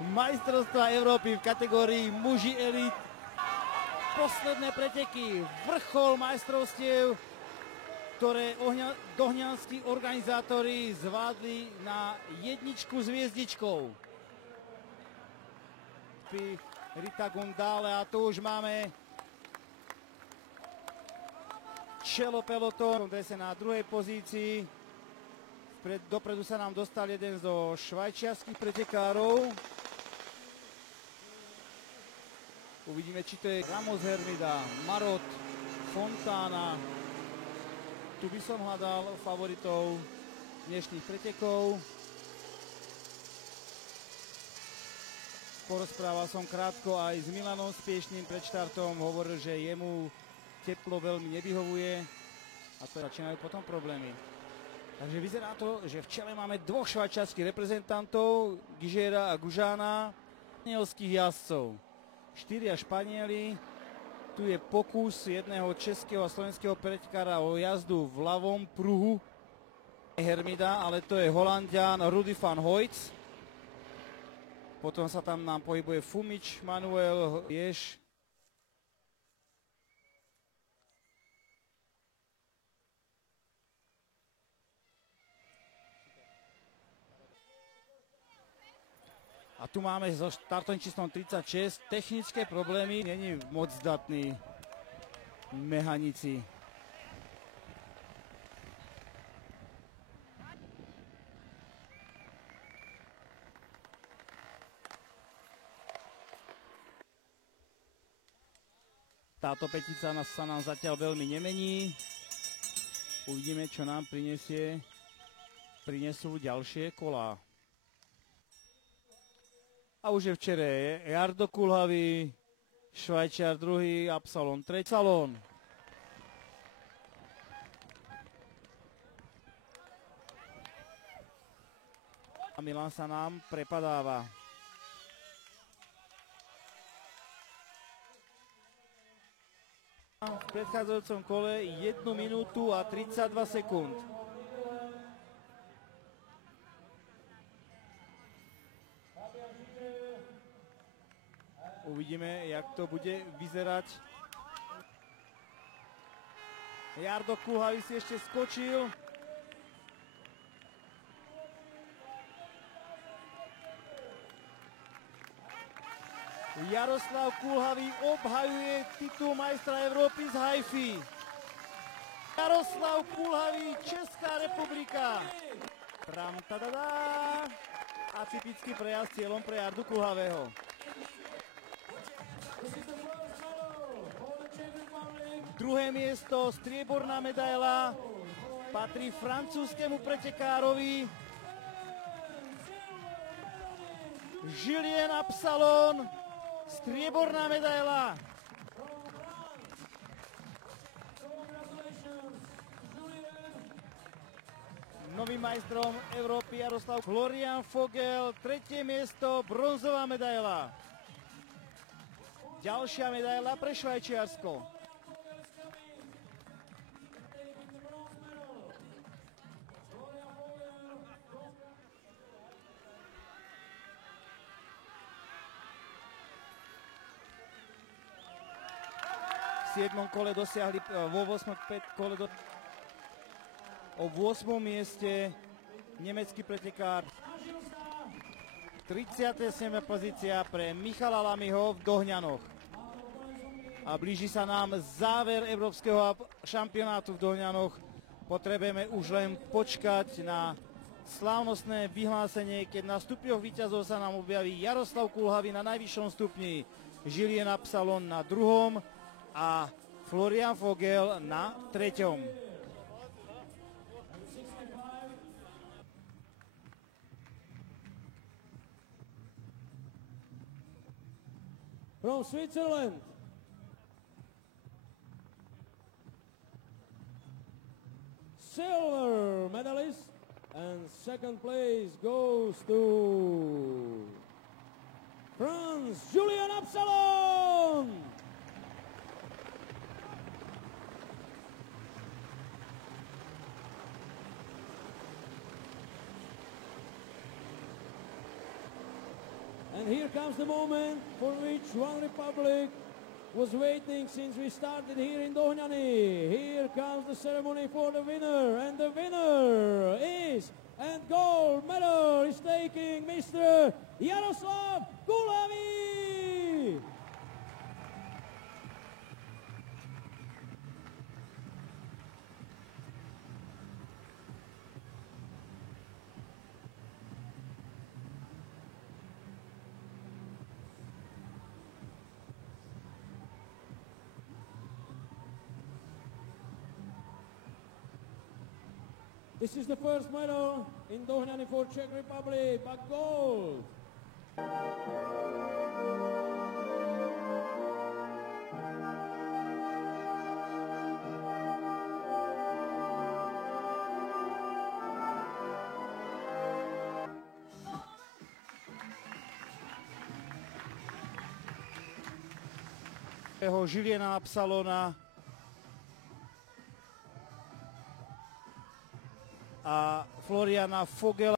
majstrovstva Európy v kategórii muži elit. Posledné preteky, vrchol majstrovstiev, ktoré dohňanskí organizátori zvládli na jedničku s hviezdičkou. Rita Gundále a tu už máme čelo peloton, na druhej pozícii. Dopredu sa nám dostal jeden zo švajčiarskych pretekárov. Uvidíme, či to je Ramos Hermida, Marot, Fontana. Tu by som hľadal favoritov dnešných pretekov. Porozprával som krátko aj s Milanom Spiešným pred štartom. Hovoril, že jemu teplo veľmi nevyhovuje a to začínajú potom problémy. Takže vyzerá to, že v čele máme dvoch švajčiarskych reprezentantov, Gijera a Gužána, španielských jazdcov. 4 Španieli. Tu je pokus jedného českého a slovenského pretekára o jazdu v ľavom pruhu. Hermida, ale to je Holanďan Rudy van Hoyts. Potom sa tam nám pohybuje Fumič, Manuel, Ješ. A tu máme so štartovým číslom 36 technické problémy. Není moc zdatný mechanici. Táto petica sa nám zatiaľ veľmi nemení. Uvidíme, čo nám prinesú ďalšie kolá. A už je včera Jardo Kulhavý, Švajčiar druhý, Absalon tretí. Absalon. A Milan sa nám prepadáva. V predchádzajúcom kole 1 minútu a 32 sekúnd. Uvidíme, jak to bude vyzerať. Jardo Kulhavý si ešte skočil. Jaroslav Kulhavý obhajuje titul majstra Európy z Haify. Jaroslav Kulhavý, Česká republika. Tram, tadadá. Atypický prejazd cieľom pre Jardu Kulhavého. Druhé miesto, strieborná medaila, patrí francúzskému pretekárovi Julien Absalon. Strieborná medaila. Novým majstrom Európy Jaroslav Florian Vogel. Tretie miesto, bronzová medaila. Ďalšia medaila pre Švajčiarsko. V 7. kole dosiahli vo 8. kole o 8. mieste nemecký pretekár. 37. pozícia pre Michala Lamyho v Dohňanoch. A blíži sa nám záver európskeho šampionátu v Dohňanoch. Potrebujeme už len počkať na slávnostné vyhlásenie, keď na stupňoch víťazov sa nám objaví Jaroslav Kulhavý na najvyššom stupni, Julien Absalon na druhom a Florian Vogel na treťom. From Switzerland, silver medalist, and second place goes to France, Julien Absalon. And here comes the moment for which One Republic was waiting since we started here in Dohnany. Here comes the ceremony for the winner, and the winner is, and gold medal is taking Mr. Jaroslav Kulavý. This is the first medal in Dohnany for Czech Republic, but gold. Žiliena Absalona a Floriana Fogela.